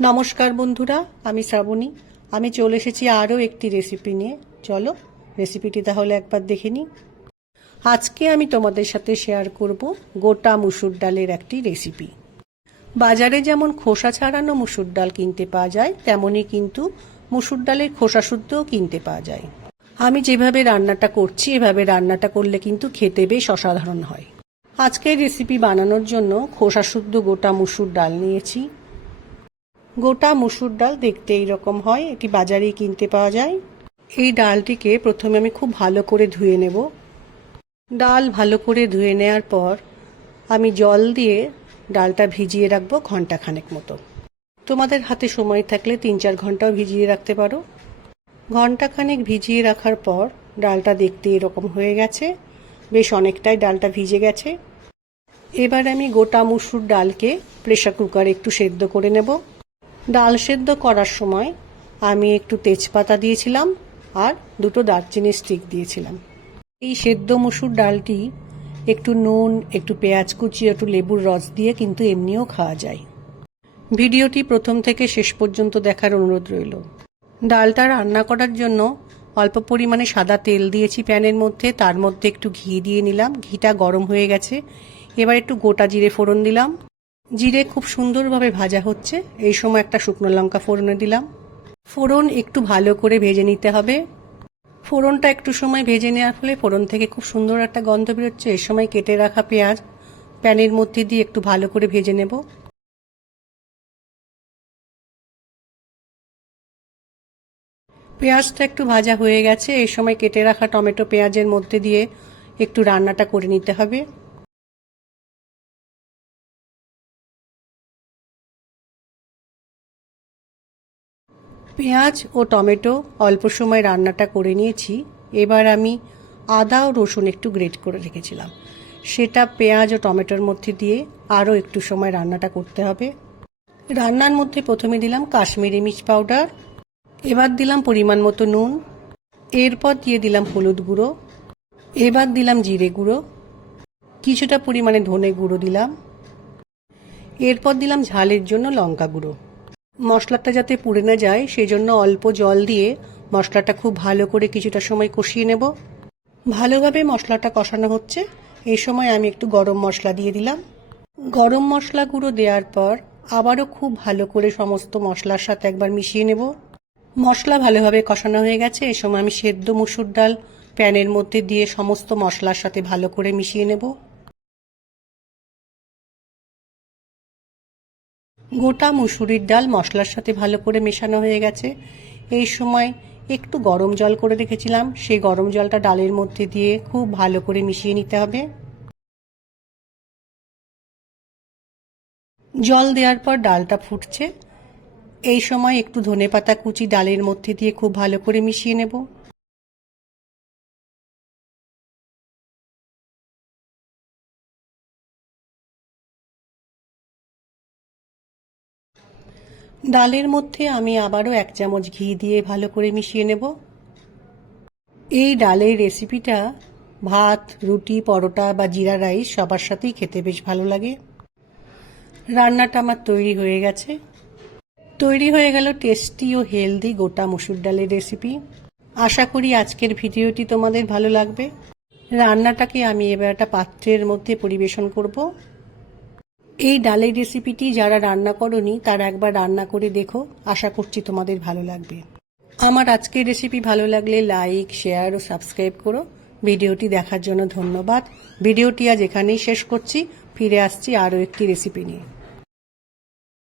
নমস্কার বন্ধুরা, আমি শ্রাবণী। আমি চলে এসেছি আরও একটি রেসিপি নিয়ে। চলো রেসিপিটি তাহলে একবার দেখে নিই। আজকে আমি তোমাদের সাথে শেয়ার করব গোটা মুসুর ডালের একটি রেসিপি বাজারে যেমন খোসা ছাড়ানো মুসুর ডাল কিনতে পাওয়া যায়, তেমনই কিন্তু মুসুর ডালের খোসা শুদ্ধও কিনতে পাওয়া যায়। আমি যেভাবে রান্নাটা করছি, এভাবে রান্নাটা করলে কিন্তু খেতে বেশ অসাধারণ হয়। আজকের রেসিপি বানানোর জন্য খোসা শুদ্ধ গোটা মুসুর ডাল নিয়েছি। গোটা মুসুর ডাল দেখতে এইরকম হয়, এটি বাজারেই কিনতে পাওয়া যায়। এই ডালটিকে প্রথমে আমি খুব ভালো করে ধুয়ে নেব। ডাল ভালো করে ধুয়ে নেওয়ার পর আমি জল দিয়ে ডালটা ভিজিয়ে রাখব ঘন্টাখানেক মতো। তোমাদের হাতে সময় থাকলে তিন চার ঘন্টাও ভিজিয়ে রাখতে পারো। ঘন্টাখানেক ভিজিয়ে রাখার পর ডালটা দেখতে এরকম হয়ে গেছে। বেশ অনেকটাই ডালটা ভিজে গেছে। এবার আমি গোটা মুসুর ডালকে প্রেশার কুকারে একটু সেদ্ধ করে নেব। ডাল সেদ্ধ করার সময় আমি একটু তেজপাতা দিয়েছিলাম আর দুটো দারচিনি স্টিক দিয়েছিলাম। এই সেদ্ধ মুসুর ডালটি একটু নুন, একটু পেঁয়াজ কুচি, একটু লেবুর রস দিয়ে কিন্তু এমনিও খাওয়া যায়। ভিডিওটি প্রথম থেকে শেষ পর্যন্ত দেখার অনুরোধ রইল। ডালটা রান্না করার জন্য অল্প পরিমাণে সাদা তেল দিয়েছি প্যানের মধ্যে, তার মধ্যে একটু ঘি দিয়ে নিলাম। ঘিটা গরম হয়ে গেছে। এবার একটু গোটা জিরে ফোড়ন দিলাম। জিরে খুব সুন্দরভাবে ভাজা হচ্ছে। এই সময় একটা শুকনো লঙ্কা ফোড়নে দিলাম। ফোড়ন একটু ভালো করে ভেজে নিতে হবে। ফোড়নটা একটু সময় ভেজে নেওয়ার ফলে ফোড়ন থেকে খুব সুন্দর একটা গন্ধ বেরোচ্ছে। এই সময় কেটে রাখা পেঁয়াজ প্যানের মধ্যে দিয়ে একটু ভালো করে ভেজে নেব। পেঁয়াজটা একটু ভাজা হয়ে গেছে। এই সময় কেটে রাখা টমেটো পেঁয়াজের মধ্যে দিয়ে একটু রান্নাটা করে নিতে হবে। পেঁয়াজ ও টমেটো অল্প সময় রান্নাটা করে নিয়েছি। এবার আমি আদা ও রসুন একটু গ্রেট করে রেখেছিলাম। সেটা পেঁয়াজ ও টমেটোর মধ্যে দিয়ে আরও একটু সময় রান্নাটা করতে হবে। রান্নার মধ্যে প্রথমে দিলাম কাশ্মীরি মির্চ পাউডার, এবার দিলাম পরিমাণ মতো নুন, এরপর দিয়ে দিলাম হলুদ গুঁড়ো, এবার দিলাম জিরে গুঁড়ো, কিছুটা পরিমাণে ধনে গুঁড়ো দিলাম, এরপর দিলাম ঝালের জন্য লঙ্কা গুঁড়ো। মশলাটা যাতে পুড়ে না যায় সেই জন্য অল্প জল দিয়ে মশলাটা খুব ভালো করে কিছুটা সময় কষিয়ে নেব। ভালোভাবে মশলাটা কষানো হচ্ছে। এই সময় আমি একটু গরম মশলা দিয়ে দিলাম। গরম মশলা গুঁড়ো দেওয়ার পর আবারও খুব ভালো করে সমস্ত মশলার সাথে একবার মিশিয়ে নেব। মশলা ভালোভাবে কষানো হয়ে গেছে। এই সময় আমি সেদ্ধ মুসুর ডাল প্যানের মধ্যে দিয়ে সমস্ত মশলার সাথে ভালো করে মিশিয়ে নেব। গোটা মুসুরির ডাল মশলার সাথে ভালো করে মেশানো হয়ে গেছে। এই সময় একটু গরম জল করে রেখেছিলাম। সেই গরম জলটা ডালের মধ্যে দিয়ে খুব ভালো করে মিশিয়ে নিতে হবে। জল দেওয়ার পর ডালটা ফুটছে। এই সময় একটু ধনে পাতা কুচি ডালের মধ্যে দিয়ে খুব ভালো করে মিশিয়ে নেব। ডালের মধ্যে আমি আবারও এক চামচ ঘি দিয়ে ভালো করে মিশিয়ে নেব। এই ডালের রেসিপিটা ভাত, রুটি, পরোটা বা জিরা রাইস সবার সাথেই খেতে বেশ ভালো লাগে। রান্নাটা আমার তৈরি হয়ে গেছে। তৈরি হয়ে গেল টেস্টি ও হেলদি গোটা মসুর ডালের রেসিপি। আশা করি আজকের ভিডিওটি তোমাদের ভালো লাগবে। রান্নাটাকে আমি এবার একটা পাত্রের মধ্যে পরিবেশন করব। এই ডালের রেসিপিটি যারা রান্না করনি, তারা একবার রান্না করে দেখো। আশা করছি তোমাদের ভালো লাগবে। আমার আজকের রেসিপি ভালো লাগলে লাইক শেয়ার ও সাবস্ক্রাইব করো। ভিডিওটি দেখার জন্য ধন্যবাদ। ভিডিওটি আজ এখানেই শেষ করছি। ফিরে আসছি আরও একটি রেসিপি নিয়ে।